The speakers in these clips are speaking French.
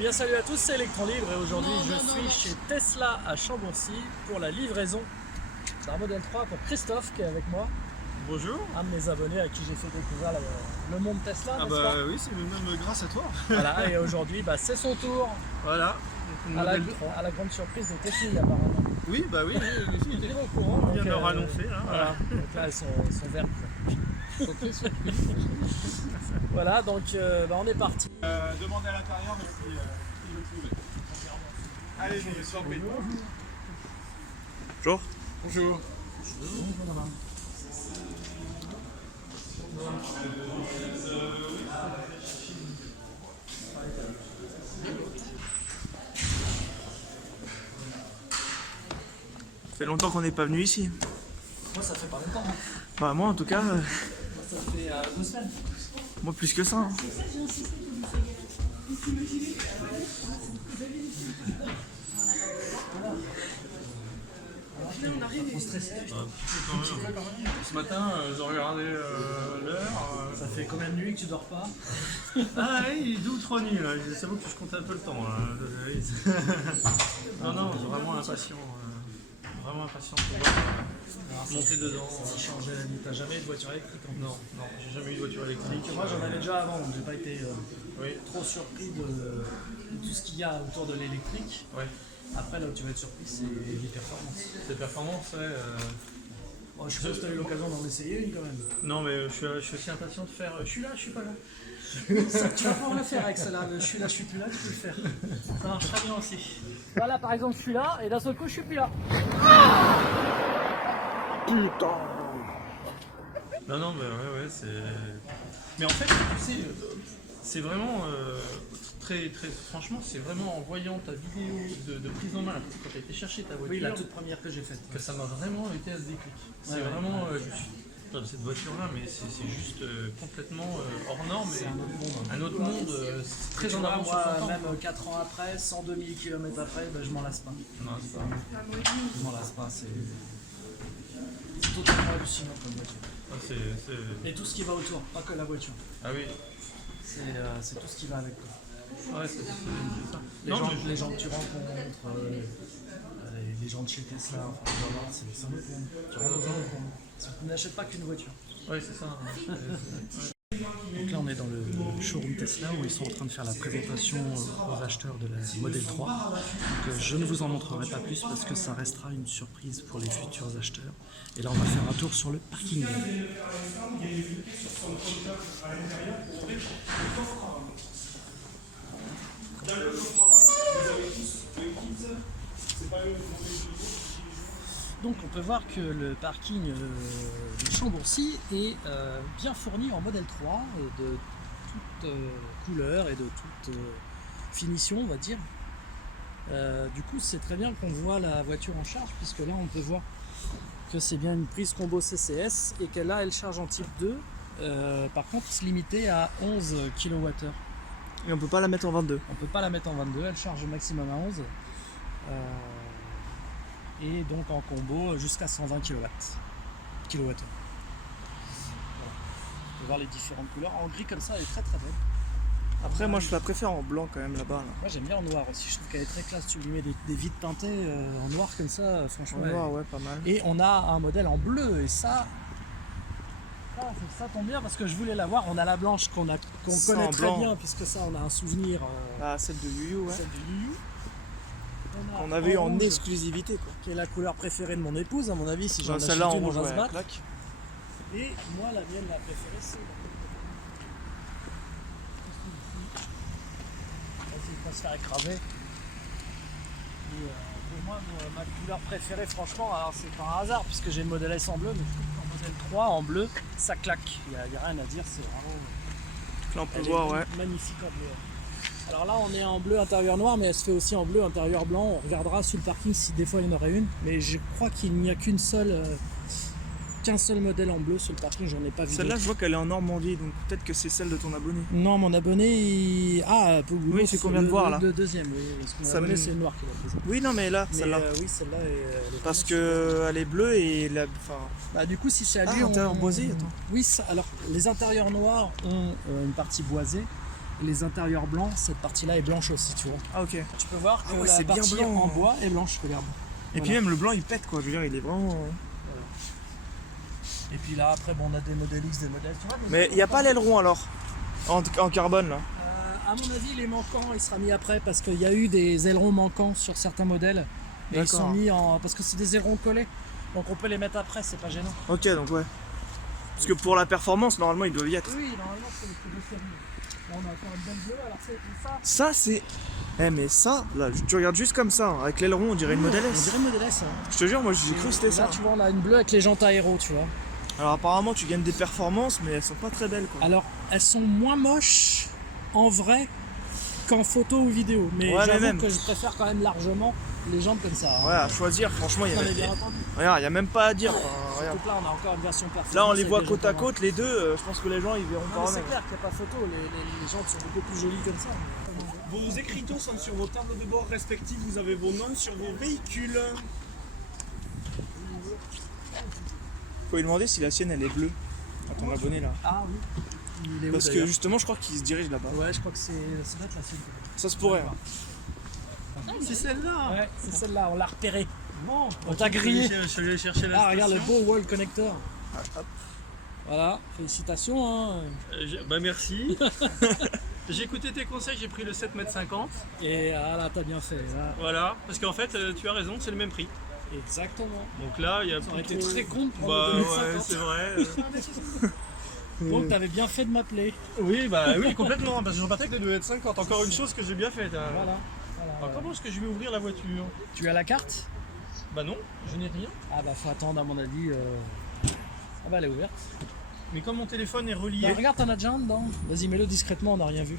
Eh bien salut à tous, c'est Electron Libre et aujourd'hui je suis chez Tesla à Chambourcy pour la livraison d'un modèle 3 pour Christophe qui est avec moi. Bonjour. Un de mes abonnés à qui j'ai fait découvrir le monde Tesla, Ah n'est-ce bah pas? oui, c'est même grâce à toi. Voilà, et aujourd'hui c'est son tour Voilà. à la grande surprise de tes filles apparemment. Oui, bah oui, les filles Il est étaient au courant. on vient de donc, leur annoncer. Hein, Voilà, donc là elles sont vertes. Sont très surpris. Voilà, donc on est parti. Demandez à l'intérieur, mais si il veut trouver. Allez, je vous en prie. Bonjour. Bonjour. Ça fait longtemps qu'on n'est pas venu ici. Moi ça fait pas longtemps, hein. Bah moi en tout cas, Ça fait 2 semaines. moi plus que ça. Hein. Ce matin, j'ai regardé l'heure. Ça fait combien de nuits que tu dors pas? Ah oui, 2 ou 3 nuits là. C'est bon que je comptais un peu le temps. Là. Non, j'ai vraiment impatient. Vraiment impatient de pouvoir monter dedans. Changer la vie. T'as jamais eu de voiture électrique en plus? Non, j'ai jamais eu de voiture électrique. Moi j'en avais déjà avant, donc j'ai pas été Oui, trop surpris de tout ce qu'il y a autour de l'électrique. ouais. Après là où tu vas être surpris c'est les performances. Ces performances, ouais. Bon, je sais pas si tu as eu l'occasion d'en essayer une quand même. Non, mais je suis aussi impatient de faire. Je suis là, je suis pas là. Ça, tu vas pouvoir le faire avec celle-là, je suis là, je suis plus là, tu peux le faire. Ça marche très bien aussi. Voilà par exemple je suis là et d'un seul coup je suis plus là. Putain. Non, mais ouais, c'est. Mais en fait, tu sais, c'est vraiment très, franchement, c'est vraiment en voyant ta vidéo de prise en main quand tu as été chercher ta voiture Oui, la toute première que j'ai faite. que ça m'a vraiment été à ce déclic. C'est Ouais, vraiment, je suis dans cette voiture-là, mais c'est juste complètement hors norme. C'est un autre monde. Un autre monde, c'est très Tu en vois, avance sur moi, son temps. même 4 ans après, 102 000 km après, je m'en lasse pas. Non, c'est pas. Je m'en lasse pas, c'est totalement hallucinant comme voiture. Ah, Et tout ce qui va autour, pas que la voiture. Ah oui, C'est tout ce qui va avec toi. ouais, c'est ça. Les, Non, gens, mais- les gens que tu rencontres, les gens de chez Tesla, enfin, tu vas voir, c'est un autre monde. Tu rentres dans un autre monde. Tu n'achètes pas qu'une voiture. Ouais, c'est ça. Donc là, on est dans le showroom Tesla où ils sont en train de faire la présentation aux acheteurs de la Model 3. Donc, je ne vous en montrerai pas plus parce que ça restera une surprise pour les futurs acheteurs. Et là, on va faire un tour sur le parking. Donc on peut voir que le parking de Chambourcy est bien fourni en modèle 3 et de toute couleur et de toute finition on va dire. Du coup c'est très bien qu'on voit la voiture en charge puisque là on peut voir que c'est bien une prise combo CCS et qu'elle là elle charge en type 2 par contre limitée à 11 kWh. Et on peut pas la mettre en 22. On peut pas la mettre en 22, elle charge au maximum à 11. Et donc en combo jusqu'à 120 kW. Voilà. On peut voir les différentes couleurs. En gris comme ça, elle est très très belle. Après moi je la préfère en blanc quand même là-bas. Là. Moi j'aime bien en noir aussi, je trouve qu'elle est très classe. Tu lui mets des vitres teintées en noir comme ça, franchement. En noir, ouais, pas mal. Et on a un modèle en bleu et ça tombe bien parce que je voulais l'avoir. On a la blanche qu'on Ça, connaît en très blanc. bien puisque ça on a un souvenir. Ah, celle de Yu Yu, ouais. Celle du Yu Yu. On avait eu en rouge, exclusivité quoi. qui est la couleur préférée de mon épouse à mon avis si j'en achète Celle-là en une on rouge, va se ouais, battre. claque. Et moi la mienne la préférée c'est vas-y il va se faire écraser. Et pour moi ma couleur préférée franchement alors c'est pas un hasard puisque j'ai le modèle S en bleu mais je trouve qu'en modèle 3 en bleu ça claque. Il y a rien à dire c'est vraiment Là on peut elle voir, est ouais. magnifique en bleu. Alors là on est en bleu intérieur noir mais elle se fait aussi en bleu intérieur blanc. On regardera sur le parking si des fois il y en aurait une. Mais je crois qu'il n'y a qu'un seul modèle en bleu sur le parking, j'en ai pas vu. Celle-là d'autres. je vois qu'elle est en Normandie donc peut-être que c'est celle de ton abonné. Non mon abonné Oui, c'est qu'on vient de voir, là. Le deuxième oui. Parce que mon Ça abonné me- c'est le noir qui l'a pris. Oui non mais là, Mais celle-là. oui celle-là elle est Parce pas que elle est bleue et la. Enfin. bah, du coup si c'est à Ah, lui intérieur boisé, attends. Oui alors les intérieurs noirs ont une partie boisée les intérieurs blancs, cette partie-là est blanche aussi, tu vois. Ah ok. Tu peux voir que Ah ouais, la c'est bien partie blanc. en bois est blanche, regarde. Et Voilà. puis même le blanc il pète quoi, je veux dire il est vraiment... Et puis là, après, bon, on a des modèles X, des modèles... Tu vois, Mais il n'y a pas l'aileron alors en carbone là. À mon avis, les manquants, il sera mis après parce qu'il y a eu des ailerons manquants sur certains modèles. Et ils sont D'accord. mis en... parce que c'est des ailerons collés. Donc on peut les mettre après, c'est pas gênant. Ok donc ouais. Parce que pour la performance normalement ils doivent y être. Oui, normalement, c'est deux séries. Là, on a encore une belle bleue, alors c'est ça. Ça c'est... Eh mais ça, là tu regardes juste comme ça, hein, avec l'aileron on dirait une Model On S. dirait une Model S. Hein. Je te jure moi j'ai cru que c'était Là, ça. tu vois, on a une bleue avec les jantes aéro, tu vois. Alors apparemment tu gagnes des performances mais elles sont pas très belles quoi. Alors, elles sont moins moches en vrai qu'en photo ou vidéo. Mais Ouais, mais j'avoue même. que je préfère quand même largement les jantes comme ça. Hein. Ouais à choisir franchement il y Non, mais a... bien entendu. Regarde, il y a même pas à dire. Enfin, regarde. Donc là, on a encore une version performance. Là on les avec voit des côte à jantes avant. côte les deux, je pense que les gens ils verront Non, pas mais en c'est même. clair qu'il n'y a pas photo, les jantes sont beaucoup plus jolies comme ça. Vos écriteaux sont sur vos tableaux de bord respectifs, vous avez vos noms sur vos véhicules. Faut lui demander si la sienne elle est bleue. À ton abonné là. Ah oui. Il est où, Parce que d'ailleurs justement je crois qu'il se dirige là-bas. Ouais, je crois que ça doit être la sienne. Ça se pourrait. Hein. C'est celle-là. Ouais, c'est celle-là, on l'a repérée. Bon, On t'a grillé. Je suis allé chercher la Ah, regarde le station. beau wall connector. Ah, hop. Voilà, félicitations. Hein. Bah merci. J'ai écouté tes conseils, j'ai pris le 7,50 m. Et ah là, t'as bien fait. Là. Voilà, parce qu'en fait, tu as raison, c'est le même prix. Exactement. Donc là, il y a Ça aurait plus été trop- très con de prendre Bah le ouais, 2,50. c'est vrai. Donc t'avais bien fait de m'appeler. Oui, bah oui, complètement. Parce que je repartais avec le 2,50 m. Encore une chose que j'ai bien faite. Hein. Voilà. Alors, comment est-ce que je vais ouvrir la voiture? Tu as la carte? Bah non, je n'ai rien. Ah bah faut attendre à mon avis. Ah bah elle est ouverte. Mais comme mon téléphone est relié. Bah, regarde, t'en as déjà un dedans. Vas-y, mets-le discrètement, on n'a rien vu.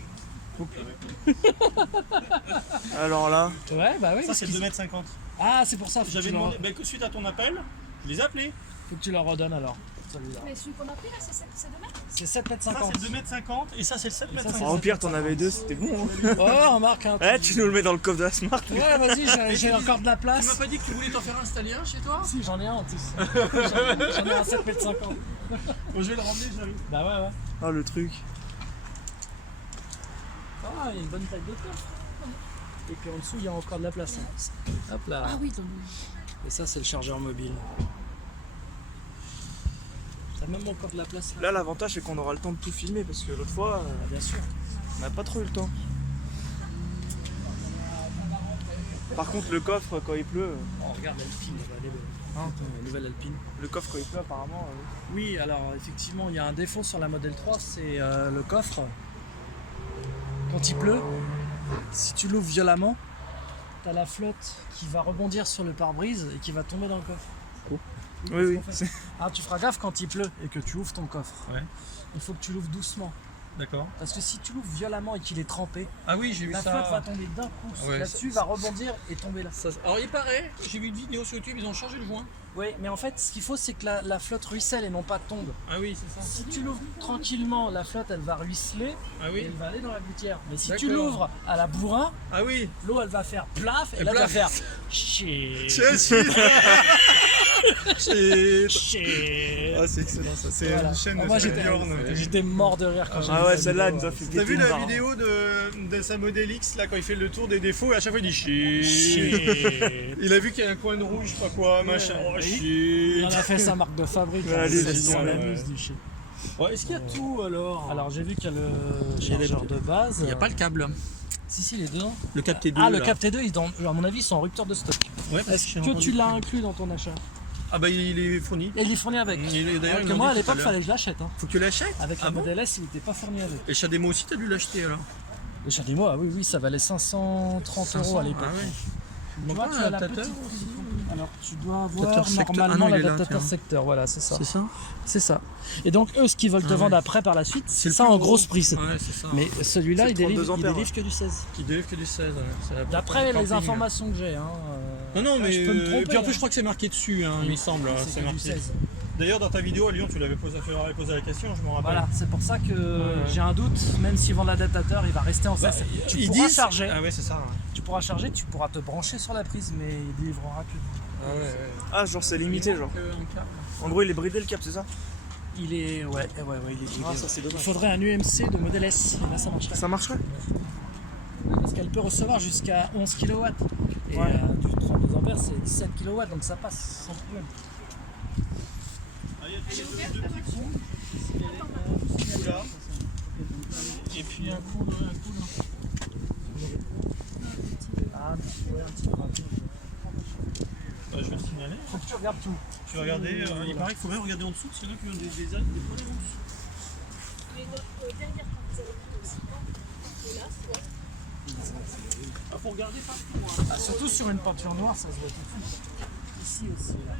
Alors là, Ouais, bah oui. Ça, parce c'est le qu'ils- 2,50 m. Ah, c'est pour ça. Faut que, J'avais tu leur... demandé, bah, que suite à ton appel, je les ai appelés. faut que tu leur redonnes alors. Celui-là. Mais celui qu'on a pris là, c'est 2 mètres. C'est 7,50 Ça, m. c'est le 2,50 m et ça, c'est le 7,50 ça, c'est m. au pire t'en avais deux, c'était bon. Hein. Ouais, remarque. Hein, Eh tu nous le mets dans le coffre de la Smart. Ouais, vas-y, j'ai encore de la Tu m'as place. pas dit que tu voulais t'en faire installer un chez toi? Si, j'en ai un en plus. J'en ai un 7,50 m. Bon, je vais le ramener, j'arrive. Bah ouais, ouais. Ah le truc. Ah, il y a une bonne taille de coffre. Et puis en dessous, il y a encore de la place. Hein. Hop là. Ah oui, donc. Et ça, c'est le chargeur mobile. T'as même encore de la place là. Là l'avantage c'est qu'on aura le temps de tout filmer parce que l'autre fois Ah, bien sûr. on n'a pas trop eu le temps. Par contre le coffre quand il pleut, Oh, regarde l'Alpine, elle est belle. Hein La nouvelle Alpine. le coffre quand il pleut apparemment. Oui, alors effectivement, il y a un défaut sur la Model 3, c'est le coffre. Quand il pleut, si tu l'ouvres violemment, t'as la flotte qui va rebondir sur le pare-brise et qui va tomber dans le coffre. Oui oui. En fait, ah, tu feras gaffe quand il pleut et que tu ouvres ton coffre. Ouais. Il faut que tu l'ouvres doucement. D'accord. Parce que si tu l'ouvres violemment et qu'il est trempé, Ah oui, j'ai vu la ça. flotte va tomber d'un coup Ouais, là-dessus, va rebondir et tomber là. Alors il paraît, j'ai vu une vidéo sur YouTube, ils ont changé le joint. Oui, mais en fait, ce qu'il faut, c'est que la flotte ruisselle et non pas tombe. Ah oui, c'est ça. Si tu l'ouvres tranquillement, la flotte, elle va ruisseler Ah et oui. elle va aller dans la gouttière. Mais si tu D'accord. l'ouvres à la bourrin, Ah oui. l'eau, elle va faire plaf et Et là, tu vas plaf. faire shit. Ah c'est excellent ça, c'est Voilà. une chaîne Oh, de moi, j'étais Bjorn. j'étais mort de rire quand j'ai Ah vu ouais la celle-là elle vidéo. nous a fait T'as péter vu une la barre. vidéo de sa Model X là quand il fait le tour des défauts et à chaque fois il dit shit. Shit. Il a vu qu'il y a un coin de rouge, je sais pas quoi, machin. Oh Il shit. en a fait sa marque de fabrique. Ouais, hein, allez, c'est dis sur donc, la ouais. muse du shit. Ouais, est-ce qu'il y a tout alors? Alors j'ai vu qu'il y a le chargeur de base. il n'y a pas le câble. Si, les deux. Le cap T2. Ah, le là. Cap T2, à mon avis, ils sont en rupture de stock. Ouais, parce Est-ce j'ai que entendu tu l'as inclus dans ton achat? Ah bah il est fourni. Et il est fourni avec. Il est- d'ailleurs, Alors ils que l'ont moi, à dit tout à l'époque, l'heure. fallait que je l'achète. Hein. Faut que tu l'achètes. Avec Ah la bon Model S, il n'était pas fourni avec. Et Chademo aussi, t'as dû l'acheter alors. Le Chademo, ah oui, ça valait 530 € à l'époque. Ah ouais. Tu vois, pas tu as un la adaptateur petite- Alors, tu dois Adaptateur avoir secteur. normalement Ah non, il est là, l'adaptateur tiens. secteur. Voilà, c'est ça. ça? C'est ça. Et donc, eux, ce qu'ils veulent te Ah vendre ouais. après par la suite, c'est le ça plus en gros. grosse prise. Ouais, c'est ça. Mais celui-là, C'est il 32 délivre ampères, que du 16. Qui délivre que du 16. Ouais. C'est la D'après camping, les informations que j'ai. Hein, Non, non, là, mais. je peux me tromper. et puis en plus, hein. je crois que c'est marqué dessus, hein, il me semble. hein, C'est C'est que du marqué. 16. D'ailleurs, dans ta vidéo à Lyon, tu l'avais posé la question, je me rappelle. Voilà, c'est pour ça que Ouais. j'ai un doute, même s'ils vendent l'adaptateur, il va rester en Bah, 16. Tu ils pourras disent- charger, Ah ouais, c'est ça. Ouais. tu pourras charger, tu pourras te brancher sur la prise, mais il délivrera que. Ah ouais, ouais. Ah genre c'est limité genre. Un câble. En gros il est bridé le cap c'est ça? Il est. Ouais, il est. Ah, ça c'est Il dommage. faudrait un UMC de modèle S. Là, ça marcherait. Ça marcherait? Parce qu'elle peut recevoir jusqu'à 11 kW. Et Ouais. du 32 ampères, c'est 17 kW, donc ça passe sans problème. Et puis un coup là. Ah, ouais, un petit peu rapide. Bah, je vais le signaler. Faut que tu regardes tout. Tu vas regarder, il paraît qu'il faut même regarder en dessous, parce qu'il y en a qui ont des problèmes en dessous. Mais derrière, quand vous avez pris aussi, et là, ouais. Ah, faut regarder partout. Ah, surtout sur une peinture noire, ça se voit tout de suite. Ici aussi, là.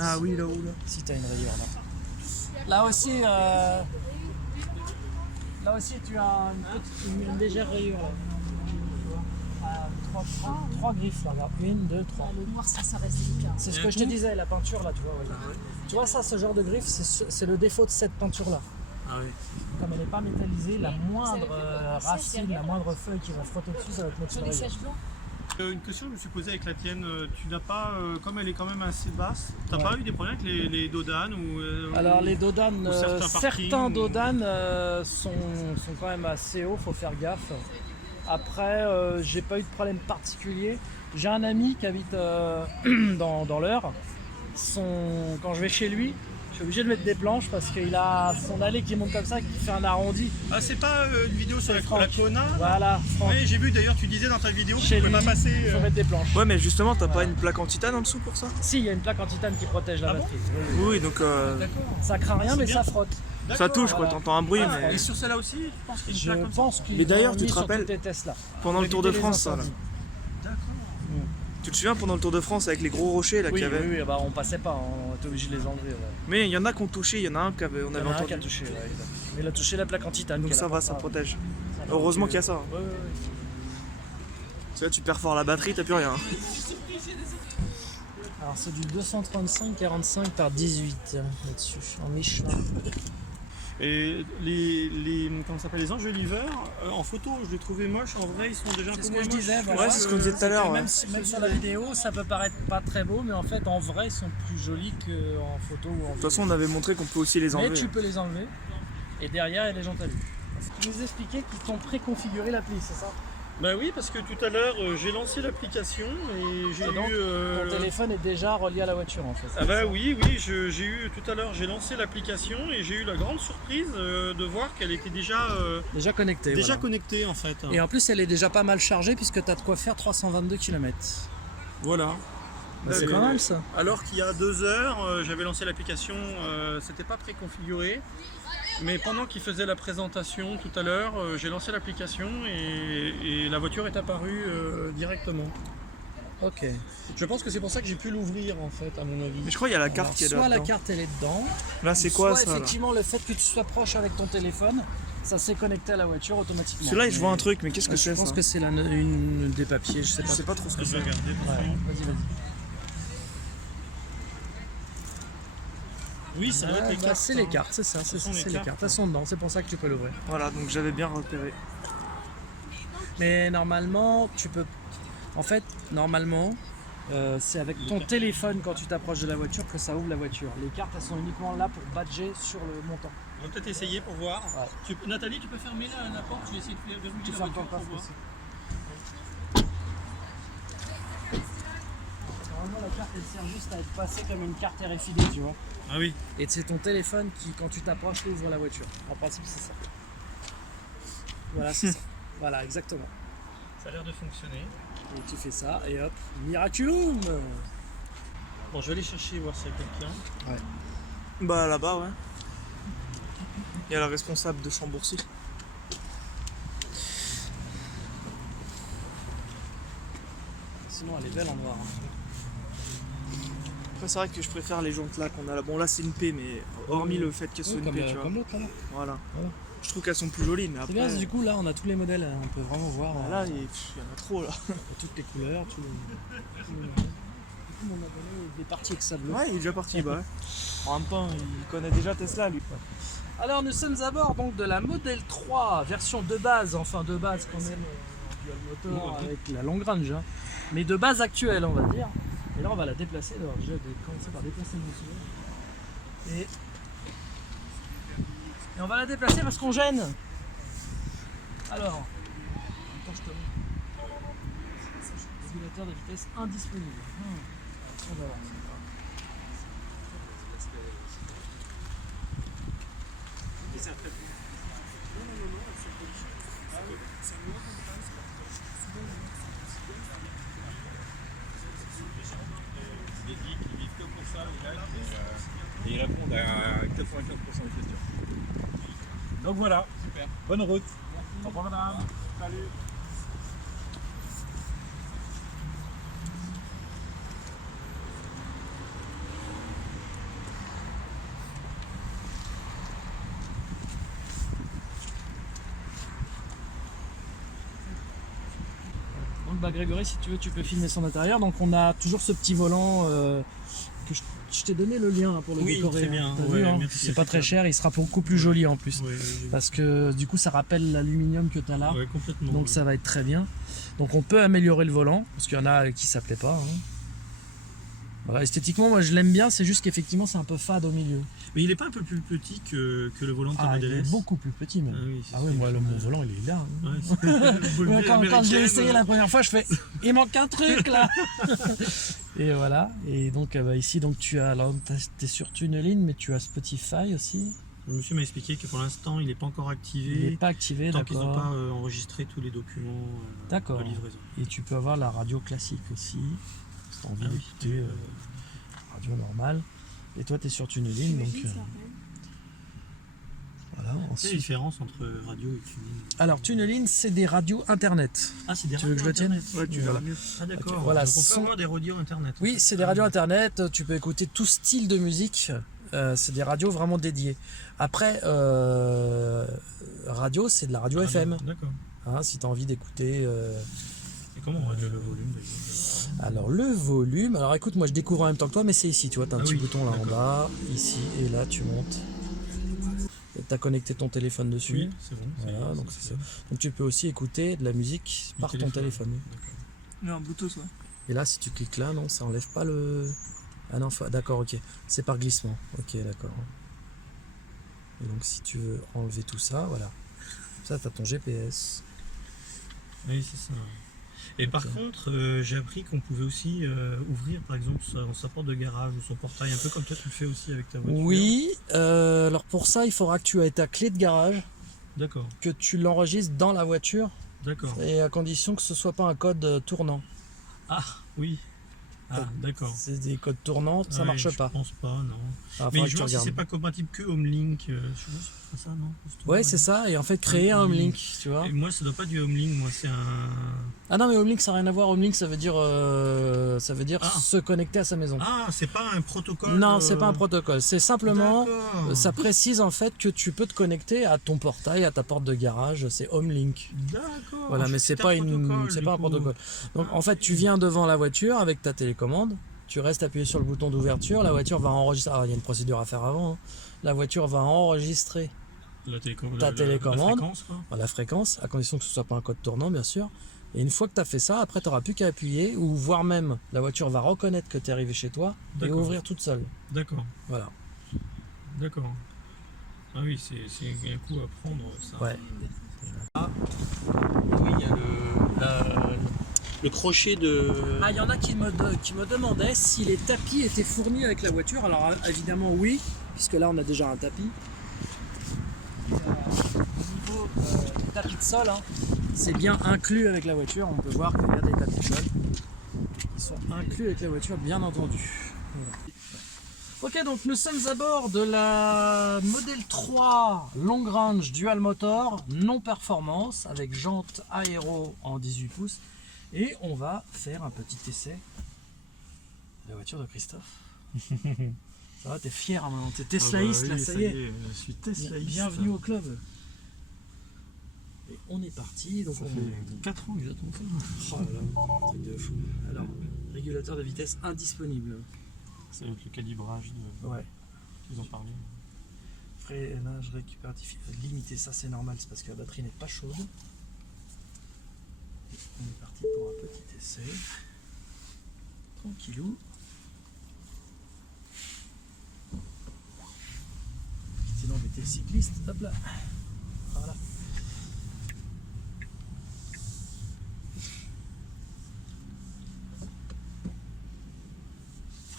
Ah oui, là où là. Si t'as une rayure là. Là aussi tu as une légère rayure là. Trois griffes là, regarde. 1, 2, 3. Le noir, ça reste délicat. C'est ce que je te disais, la peinture là, tu vois. Ouais. Tu vois ça, ce genre de griffe, c'est le défaut de cette peinture là. Ah oui. Comme elle n'est pas métallisée, la moindre Vous avez vu le racine, sèche la moindre feuille qui va frotter dessus, ça va te mettre Sur sur les la rayure. sèches blancs. Une question que je me suis posée avec la tienne, tu n'as pas, comme elle est quand même assez basse, t'as Ouais. pas eu des problèmes avec les dodanes ou Alors les dodanes, ou certains parkings, certains ou- dodanes sont quand même assez hauts, faut faire gaffe. Après, j'ai pas eu de problème particulier. J'ai un ami qui habite dans l'Eure. Quand je vais chez lui, je suis obligé de mettre des planches parce qu'il a son allée qui monte comme ça, qui fait un arrondi. Ah, c'est pas une vidéo sur C'est la Franck. Kona? Voilà, Franck, Oui, j'ai vu d'ailleurs, tu disais dans ta vidéo que chez tu peux lui, pas passer. il faut mettre des planches. Ouais, mais justement, t'as pas Voilà. une plaque en titane en dessous pour ça? Si, il y a une plaque en titane qui protège la Ah bon batterie. Oui, donc D'accord. Ça craint rien, C'est mais bien. ça frotte. ça touche quoi, voilà. t'entends un bruit, Ah, mais et sur celle-là aussi, tu penses qu'il y a une Je plaque comme ça? pense qu'ils Mais d'ailleurs, ont tu mis te sur rappelles- toutes les Tesla. pendant le Tour de Éviter les France, ça là. incendies. D'accord. Tu te souviens pendant le Tour de France avec les gros rochers là Oui, qu'il y avait? oui, bah, on passait pas, on était obligé de les enlever. Ouais. Mais il y en a qui ont touché, il y en a un on Il y avait en a un entendu. qui a touché, ouais, exact. Mais il a touché la plaque en titane. Donc qui est ça là va, pour ça protège. Ça va. Heureusement qu'il y a ça. Ouais. Tu vois, tu perfores la batterie, t'as plus rien. Alors c'est du 235-45 par 18 là-dessus, en mi-chemin. Et comment ça s'appelle, les enjoliveurs, en photo je les trouvais moches, en vrai ils sont déjà un peu C'est ce moins que je moches. disais, voilà. Ouais, c'est ce qu'on disait tout à l'heure. Ouais. Même sur la vidéo, ça peut paraître pas très beau, mais en fait en vrai ils sont plus jolis qu'en photo ou en De toute façon, on avait montré qu'on peut aussi les Mais enlever. tu peux les enlever, et derrière il y a les jantes à vue. Tu nous expliquais qu'ils t'ont préconfiguré l'appli, c'est ça? Bah oui, parce que tout à l'heure j'ai lancé l'application et j'ai Et donc, eu... Ton téléphone est déjà relié à la voiture en fait. Ah bah oui, j'ai eu tout à l'heure, j'ai lancé l'application et j'ai eu la grande surprise de voir qu'elle était déjà Déjà connecté. voilà. connectée en fait. Et en plus elle est déjà pas mal chargée puisque tu as de quoi faire 322 km. Voilà. C'est pas mal ça. Alors qu'il y a 2 heures, j'avais lancé l'application, c'était pas préconfiguré. Mais pendant qu'il faisait la présentation tout à l'heure, j'ai lancé l'application et la voiture est apparue directement. Ok. Je pense que c'est pour ça que j'ai pu l'ouvrir en fait, à mon avis. Mais je crois qu'il y a la Alors, carte qui est soit la là-dedans. carte elle est dedans, Là, c'est quoi soit ça là? effectivement le fait que tu sois proche avec ton téléphone, ça s'est connecté à la voiture automatiquement. Parce que là, je vois un truc, mais qu'est-ce que Je c'est pense ça? que c'est une des papiers, je sais Je pas. sais pas trop ce que Je c'est. vais regarder. Ouais, vas-y. Oui, ça doit être les Bah, cartes. c'est les cartes, c'est ça, Ce sont les c'est les cartes. cartes. Elles sont dedans, c'est pour ça que tu peux l'ouvrir. Voilà, donc j'avais bien repéré. Mais normalement, tu peux. En fait, normalement, c'est avec ton téléphone quand tu t'approches de la voiture que ça ouvre la voiture. Les cartes, elles sont uniquement là pour badger sur le montant. On va peut-être essayer pour voir. Ouais. Nathalie, tu peux fermer la porte, je vais essayer de faire verrouiller Tu la fermes voiture ton pour coffre voir. aussi. Normalement, la carte, elle sert juste à être passée comme une carte RFID, tu vois. Ah oui. Et c'est ton téléphone qui, quand tu t'approches, ouvre la voiture. En principe, c'est ça. Voilà, c'est ça. Voilà, exactement. Ça a l'air de fonctionner. Et tu fais ça, et hop, miraculum! Bon, je vais aller chercher voir s'il y a quelqu'un. Bah là-bas, ouais. Il y a la responsable de Chambourcy. Sinon, elle est belle en noir. hein. Après, c'est vrai que je préfère les jantes là qu'on a là. Bon, là, c'est une P, mais hormis le fait qu'elles soient une P, tu vois. comme l'autre, là. Voilà. Voilà. Je trouve qu'elles sont plus jolies, mais C'est après. bien, du coup, là, on a tous les modèles. On peut vraiment voir Là, il y en a trop là. toutes les couleurs, tous les... Du coup, mon abonné il est parti avec sa bleue. Ouais, il est déjà parti, bah ouais. En même temps, il connaît déjà Tesla, lui. Alors, nous sommes à bord donc de la Model 3, version de base, enfin de base quand même, en dual moteur avec la long range, hein. Mais de base actuelle, on va dire. Et là on va la déplacer. Alors je vais commencer par déplacer mon souhait. Et on va la déplacer parce qu'on gêne. Alors, attends, je te montre. Régulateur de vitesse indisponible. Attention d'avance. Et ils répondent à 95% des questions. Donc voilà, super. Bonne route. Au revoir madame. Salut. Donc bah Grégory, si tu veux, tu peux filmer son intérieur. Donc on a toujours ce petit volant que je t'ai donné le lien là, pour le Oui, décorer. très bien. T'as Ouais, vu, hein, merci, c'est pas très impeccable. cher, il sera beaucoup plus joli en plus. Ouais, Parce que du coup ça rappelle l'aluminium que tu as là. ouais, complètement. Donc ça va être très bien. Donc on peut améliorer le volant, parce qu'il y en a qui s'appelaient pas. Hein. Voilà, esthétiquement, moi je l'aime bien, c'est juste qu'effectivement c'est un peu fade au milieu. Mais il est pas un peu plus petit que le volant de ta Ah, il Model est S? beaucoup plus petit même. Ah oui, c'est Ah oui, ce moi que mon volant il est là. Hein. Ouais, c'est le Ouais, quand je l'ai américaine, essayé la première fois, je fais il manque un truc là. Et voilà. Et donc bah, ici donc tu as alors t'es sur TuneIn mais tu as Spotify aussi. Le monsieur m'a expliqué que pour l'instant il n'est pas encore Il n'est activé. pas activé, Tant qu'ils n'ont d'accord. pas enregistré tous les documents D'accord. de livraison. Et tu peux avoir la radio classique aussi. Si t'as envie Ah oui, d'écouter radio normale. Et toi t'es sur TuneIn donc voilà. Quelle est la Ensuite... différence entre radio et tuning? Alors TuneIn c'est des radios internet. Ah, c'est des Tu veux que je le radios tienne? internet. Ouais, tu Voilà. verras mieux. Ah d'accord. Ok, voilà, Donc on peut sont- avoir des radios internet. Oui, c'est des radios internet, tu peux écouter tout style de musique, c'est des radios vraiment dédiées. Après, radio, c'est de la radio FM, D'accord. hein, si tu as envie d'écouter. Et comment on règle le volume d'ailleurs? Alors le volume, alors écoute, moi je découvre en même temps que toi, mais c'est ici, tu vois, tu as un Ah petit oui, bouton là en d'accord. bas, ici, et là tu montes. Tu as connecté ton téléphone dessus, Oui, c'est bon. voilà, donc c'est ça. Donc tu peux aussi écouter de la musique par ton téléphone. Il y a un Bluetooth, ouais. Et là, si tu cliques là, non, ça enlève pas le... Ah non, d'accord, ok. C'est par glissement. Ok, d'accord. Et donc, si tu veux enlever tout ça, voilà. Ça, tu as ton GPS. Oui, c'est ça. Et par Ok. contre, j'ai appris qu'on pouvait aussi ouvrir, par exemple, sa porte de garage ou son portail, un peu comme toi tu le fais aussi avec ta voiture. Oui, alors pour ça, il faudra que tu aies ta clé de garage, D'accord, que tu l'enregistres dans la voiture, d'accord. et à condition que ce soit pas un code tournant. Ah, oui. Ah, d'accord. C'est des codes tournants, ça Ouais, marche je pas. pense pas, non. Ah, Mais faudra que je tu vois si regardes. c'est pas compatible que Homelink. Je sais pas si c'est ça, non justement, Ouais, c'est ça, et en fait, créer un Homelink, tu vois. Et moi, ça doit pas du Homelink, moi, c'est un. Ah non, mais Homelink, ça n'a rien à voir. Homelink, ça veut dire Ah. se connecter à sa maison. Ah, c'est pas un protocole. Non, c'est pas un protocole. C'est simplement, D'accord. ça précise en fait que tu peux te connecter à ton portail, à ta porte de garage. C'est Homelink. D'accord. Voilà, Je mais crois c'est que pas c'était une, c'est du pas un coup. protocole. Donc en fait, tu viens devant la voiture avec ta télécommande. Tu restes appuyé sur le bouton d'ouverture. La voiture va enregistrer. Ah, il y a une procédure à faire avant. Hein. La voiture va enregistrer La télécommande. Ta télécommande. La fréquence, quoi. la fréquence, à condition que ce soit pas un code tournant, bien sûr. Et une fois que tu as fait ça, après, tu n'auras plus qu'à appuyer, ou voire même, la voiture va reconnaître que tu es arrivé chez toi et D'accord. ouvrir toute seule. D'accord. Voilà. D'accord. Ah oui, c'est un coup à prendre, ça. Ouais. Oui, il y a le crochet de. Ah, il y en a qui me demandaient si les tapis étaient fournis avec la voiture. Alors évidemment oui, puisque là on a déjà un tapis. Au niveau des tapis de sol, hein, c'est bien inclus avec la voiture. On peut voir qu'il y a des tapis de sol qui sont inclus avec la voiture, bien entendu. Voilà. Ok, donc nous sommes à bord de la Model 3 Long Range Dual Motor non performance avec jante aéro en 18 pouces. Et on va faire un petit essai de la voiture de Christophe. Ça va, t'es fier hein, maintenant, t'es teslaïste là, ça y est. Je suis teslaïste. Bienvenue au club. Et on est parti, donc Ça on... fait 4 ans que j'attends ça. Oh là là, truc de fou. Alors, régulateur de vitesse indisponible. C'est avec le calibrage Ouais. qu'ils ont parlé. Freinage récupératif limité, ça c'est normal, c'est parce que la batterie n'est pas chaude. Et on est parti pour un petit essai. Tranquillou. Sinon, on était cycliste. Hop là. Voilà.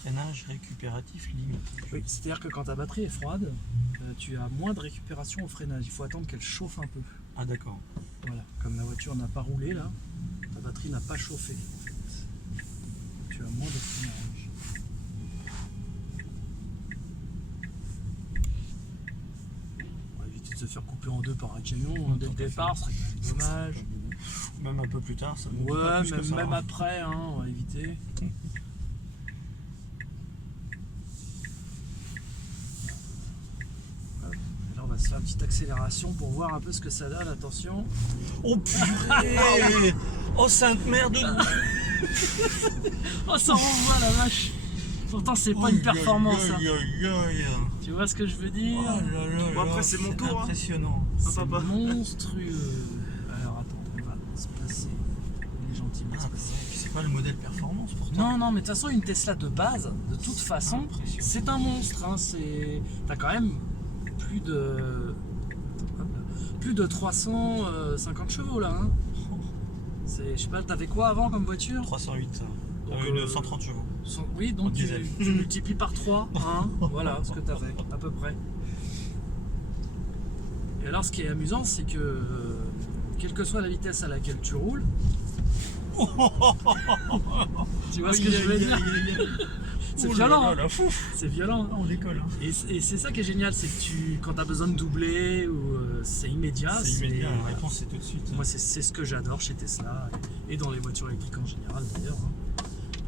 Freinage récupératif limité. Oui, c'est-à-dire que quand ta batterie est froide, tu as moins de récupération au freinage. Il faut attendre qu'elle chauffe un peu. Ah d'accord. Voilà. Comme la voiture n'a pas roulé là, ta batterie n'a pas chauffé. En fait. Tu as moins de freinage. On va éviter de se faire couper en deux par un camion dès le départ, ce serait quand même dommage. Même un peu plus tard, ça ne pas Ouais, plus que ça, même hein. après, hein, on va éviter. Là, on va se faire une petite accélération pour voir un peu ce que ça donne. Attention. Oh purée. Oh sainte merde. Oh, ça renvoie la vache. Pourtant, c'est pas une performance. Hein. Tu vois ce que je veux dire? Bon, après, c'est mon tour, hein. Impressionnant. C'est papa. monstrueux. Alors attends, on va se passer. Il est gentil, on va se passer. C'est pas le modèle performance pourtant. Non, non, mais de toute façon, une Tesla de base, de toute façon, Impressionnant. c'est un monstre. Hein. T'as quand même plus de 350 chevaux là. Hein. Je sais pas, t'avais quoi avant comme voiture? 308. Donc, Une 130 chevaux. Oui, donc En tu diesel. multiplies par 3, hein, voilà ce que tu avais, à peu près. Et alors, ce qui est amusant, c'est que, quelle que soit la vitesse à laquelle tu roules, tu vois ce que je veux dire? C'est violent, hein. C'est violent. On décolle. Hein. Et c'est ça qui est génial, c'est que quand tu as besoin de doubler, ou c'est immédiat. C'est immédiat, la voilà. réponse c'est tout de suite. Moi, c'est ce que j'adore chez Tesla, et dans les voitures électriques en général d'ailleurs. Hein.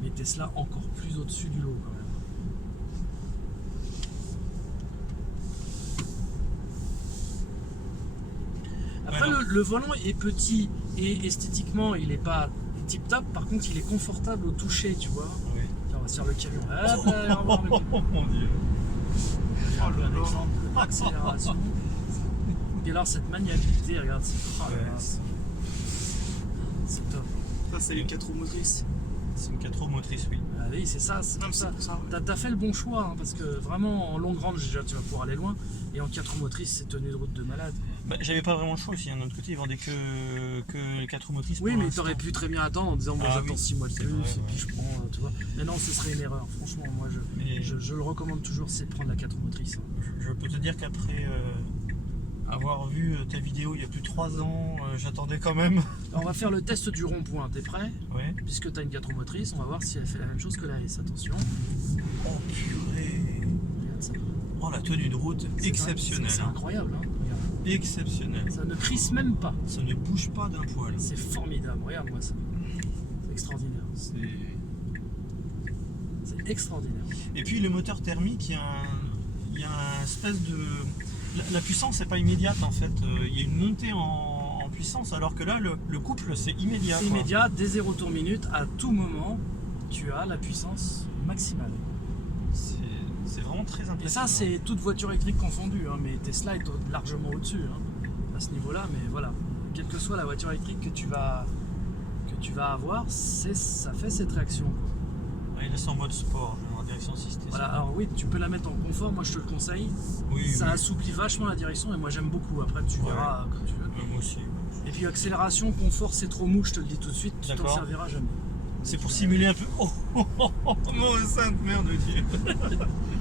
Mais Tesla encore plus au-dessus du lot quand même. Après, Ouais, le volant est petit et esthétiquement il est pas tip top, par contre il est confortable au toucher, tu vois. Oui. Tiens, on va se faire le camion. Hop là, on va voir le camion. Oh mon dieu. Un exemple d'accélération. Et alors cette maniabilité, regarde, c'est c'est top. Ça, c'est une 4 roues motrices. C'est une 4 roues motrice, oui. Ah oui, c'est ça, c'est Non, pour mais ça. c'est pour ça, ouais. T'as fait le bon choix, hein, parce que vraiment en longue range déjà tu vas pouvoir aller loin, et en 4 roues motrices c'est tenue de route de malade. Bah, j'avais pas vraiment le choix aussi. D'un autre côté, ils vendaient que les 4 roues motrices. Oui, pour mais l'instant. t'aurais pu très bien attendre en disant moi Ah j'attends oui, 6 mois de c'est plus, vrai, et ouais. puis je prends, tu vois. Mais non, ce serait une erreur, franchement, moi Mais je le recommande toujours, c'est de prendre la 4 roues motrices. Hein. je peux te dire qu'après avoir vu ta vidéo il y a plus de 3 ans, j'attendais quand même. Alors, on va faire le test du rond-point, t'es prêt? Ouais. Puisque t'as une 4 roues motrices, on va voir si elle fait la même chose que la S, attention. Oh purée. Regarde ça. Oh la tenue de route C'est exceptionnelle. C'est incroyable, hein. Regarde. Exceptionnelle. Ça ne crisse même pas. Ça ne bouge pas d'un poil. C'est formidable, regarde-moi ça. C'est extraordinaire. C'est... C'est extraordinaire. Et puis le moteur thermique, il y a un espèce de... La puissance n'est pas immédiate en fait. Il y a une montée en puissance alors que là le couple c'est immédiat. C'est quoi. immédiat, dès 0 tour minute, à tout moment, tu as la puissance maximale. C'est vraiment très intéressant. Et ça, c'est toute voiture électrique confondue, hein, mais Tesla est largement au-dessus hein, à ce niveau-là. Mais voilà, quelle que soit la voiture électrique que tu vas avoir, ça fait cette réaction. Quoi. Ouais, là c'est en mode sport, en direction assistée. Voilà, alors oui, tu peux la mettre en confort, moi je te le conseille. Oui, Ça oui. assouplit vachement la direction et moi j'aime beaucoup. Après, tu verras comme tu veux. Moi aussi. Et puis accélération, confort, c'est trop mou, je te le dis tout de suite, tu t'en D'accord. serviras jamais. C'est pour simuler un peu. Oh, oh, oh, oh mon sainte mère de Dieu.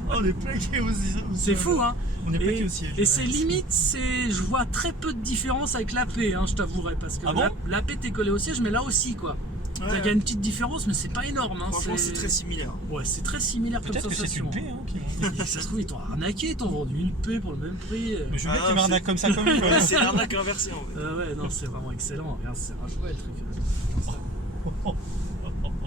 Oh, on est plaqué aussi. C'est fou, hein. On est plaqué Et, au ciel. et c'est limite, je vois très peu de différence avec l'AP, hein, je t'avouerai, parce que Ah bon l'AP t'es collé au siège, mais là aussi quoi. Ouais. Il y a une petite différence, mais c'est pas énorme. Hein, Franchement, c'est très similaire. Ouais, c'est très similaire comme Peut-être que c'est sensation. une paix, hein, qui... Et ça se trouve, ils t'ont arnaqué, ils t'ont vendu une paix pour le même prix. Mais je veux bien Ah, qu'il m'arnaque c'est- comme ça quand même. Ouais, c'est l'arnaque inversée en fait. Ouais, non, c'est vraiment excellent. Regarde, c'est un jouet le truc.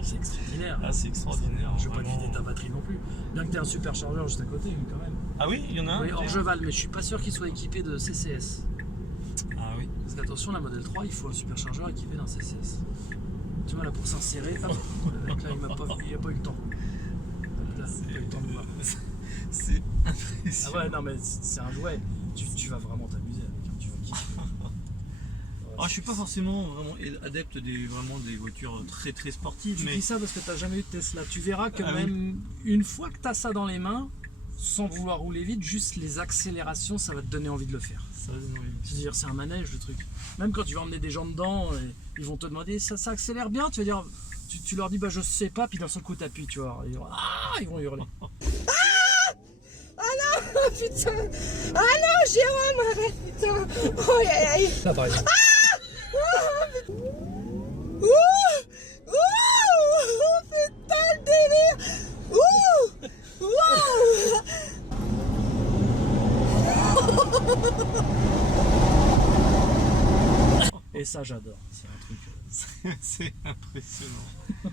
C'est extraordinaire. Ah, c'est extraordinaire. Je vais pas te vraiment. vider ta batterie non plus. Bien que tu aies un superchargeur juste à côté, mais quand même. Ah oui, il y en a un. Oui, Orgeval, mais je suis pas sûr qu'il soit équipé de CCS. Ah oui. Parce qu'attention, la modèle 3, il faut un superchargeur équipé d'un CCS. Tu vois, là, pour s'insérer, hop, là, il n'a pas eu le temps. Là, il n'a pas eu le temps de voir. C'est Ah impressionnant. ouais, non, mais c'est un jouet. Tu vas vraiment t'amuser avec, hein, tu vas kiffer. Alors, je suis pas forcément vraiment adepte vraiment des voitures très très sportives, Tu mais dis ça parce que t'as jamais eu de Tesla. Tu verras que Ah oui. même une fois que t'as ça dans les mains, sans vouloir rouler vite, juste les accélérations, ça va te donner envie de le faire. ça donne envie. C'est-à-dire, c'est un manège le truc. Même quand tu vas emmener des gens dedans, ils vont te demander ça accélère bien. Tu vas dire, tu leur dis bah je sais pas, puis d'un seul coup t'appuies, tu vois. Ils vont hurler. Oh putain! Ah non, Jérôme, arrête, putain! Oh aïe aïe! Là par exemple. Ouh! Ouh! Putain, le délire! Ouh! Ouh! Et ça j'adore. C'est un truc. C'est impressionnant.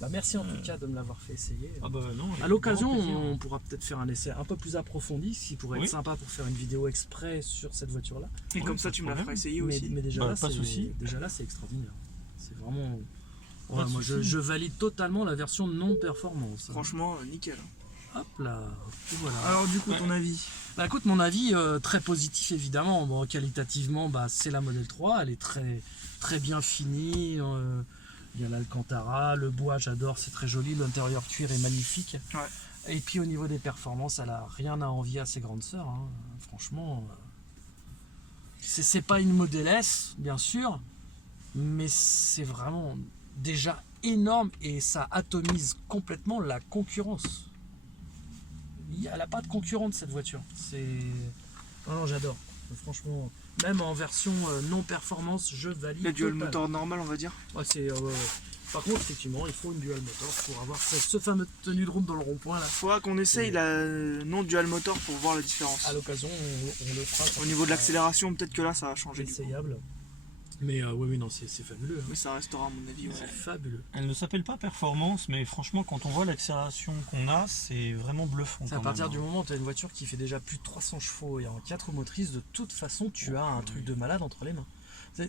Bah, merci en tout cas de me l'avoir fait essayer. Ah bah non. À l'occasion, avec grand plaisir. on pourra peut-être faire un essai un peu plus approfondi, ce qui pourrait Oui. être sympa pour faire une vidéo exprès sur cette voiture-là. Et Ouais, comme pas ça, de tu me la problème. feras essayer Mais, aussi. mais déjà, Bah, là, pas de souci. déjà là, c'est extraordinaire. C'est vraiment. Pas Ouais, de moi, souci. je valide totalement la version non performance. Franchement, nickel. Hop là. Et voilà. Alors, du coup, ton avis? Bah, écoute, mon avis très positif évidemment. Bon, qualitativement, bah, c'est la Model 3. Elle est très, très bien finie. Il y a l'Alcantara, le bois, j'adore, c'est très joli. L'intérieur cuir est magnifique. Ouais. Et puis au niveau des performances, elle a rien à envier à ses grandes sœurs. Hein. Franchement, c'est pas une Model S, bien sûr, mais c'est vraiment déjà énorme et ça atomise complètement la concurrence. Elle n'a pas de concurrente cette voiture. Non, j'adore. Franchement, même en version non performance, je valide. La dual total. motor normal, on va dire. Ouais, Par contre, effectivement, il faut une dual motor pour avoir ce fameux tenue de route dans le rond-point là. Faudra qu'on essaye la non dual motor pour voir la différence. À l'occasion, on le fera. Ça Au niveau de sera l'accélération, peut-être que là, ça va changer du coup. essayable. Mais oui, non, c'est fabuleux. hein. Oui, ça restera à mon avis. Ouais. C'est fabuleux. Elle ne s'appelle pas performance, mais franchement, quand on voit l'accélération qu'on a, c'est vraiment bluffant. C'est à quand partir même, du hein. moment où tu as une voiture qui fait déjà plus de 300 chevaux et en 4 motrices, de toute façon, tu as un truc de malade entre les mains.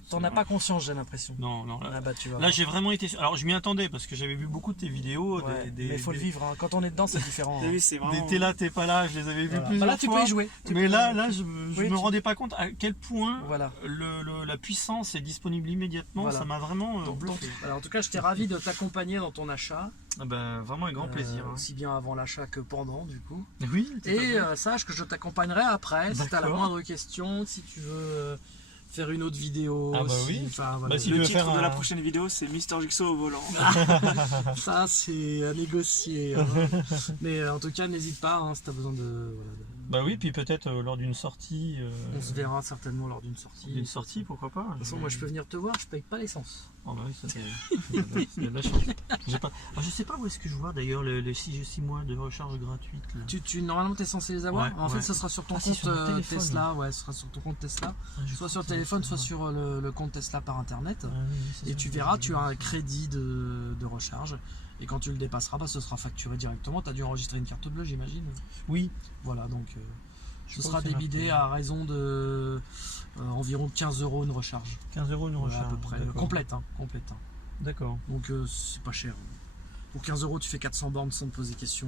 T'en as vrai. pas conscience, j'ai l'impression. Non, non. Ah bah, tu vas Là, voir. j'ai vraiment été. Alors, je m'y attendais parce que j'avais vu beaucoup de tes vidéos. Ouais, mais il faut le vivre. Hein. Quand on est dedans, c'est différent. T'as hein. vu, c'est Des vraiment. t'es là, t'es pas là, je les avais vus Voilà. plusieurs Bah là, tu fois. peux y jouer. Mais là, je Oui, me tu- rendais pas compte à quel point Voilà. la puissance est disponible immédiatement. Voilà. Ça m'a vraiment Donc, bluffé. alors, en tout cas, j'étais ravi de t'accompagner dans ton achat. Ah bah, vraiment un grand plaisir. hein. Aussi bien avant l'achat que pendant, du coup. Oui. tout à Et fait. sache que je t'accompagnerai après si tu as la D'accord. moindre question, si tu veux faire une autre vidéo. Ah bah si- oui. enfin, voilà. Bah, si- Le tu veux titre faire de la un- prochaine vidéo, c'est Mister Jigsaw au volant. Ça, c'est à négocier. hein. Mais en tout cas, n'hésite pas hein, si tu as besoin de. Voilà, Bah oui, puis peut-être lors d'une sortie. on se verra certainement lors d'une sortie. D'une sortie, pourquoi pas. De toute façon, moi je peux venir te voir, je paye pas l'essence. Oh bah oui, ça c'est il y a de la chance. J'ai pas... Alors, je sais pas où est-ce que je vois d'ailleurs les 6 mois de recharge gratuite. Là. Normalement, tu es censé les avoir. Ouais, En fait, ouais. ce sera sur ton Ah, c'est compte sur mon téléphone. Tesla. Ouais, ce sera sur ton compte Tesla. Je Soit crois sur que le téléphone, c'est soit ça. sur le compte Tesla par internet. Ah oui, c'est Et ça tu que verras, j'ai tu vu. as un crédit de recharge. Et quand tu le dépasseras, bah, ce sera facturé directement. Tu as dû enregistrer une carte bleue, j'imagine. Oui. Voilà, donc Je ce crois sera que c'est débité marqué. à raison de environ 15 € une recharge. 15 € une Voilà, recharge. à peu près. D'accord. Complète, hein, complète. hein. D'accord. Donc c'est pas cher. Pour 15 €, tu fais 400 bornes sans te poser question.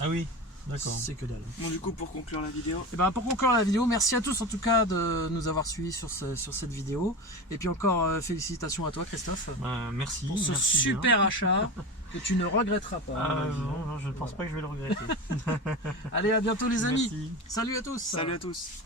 Ah oui, d'accord. C'est que dalle. Bon, du coup, pour conclure la vidéo, Et ben pour conclure la vidéo, merci à tous en tout cas de nous avoir suivis sur cette vidéo. Et puis encore félicitations à toi Christophe Merci. pour ce merci super bien. achat que tu ne regretteras pas. à Ah mon avis, hein. non, je ne pense pas que je vais le regretter. Allez, à bientôt les amis. Merci. Salut à tous. salut à tous.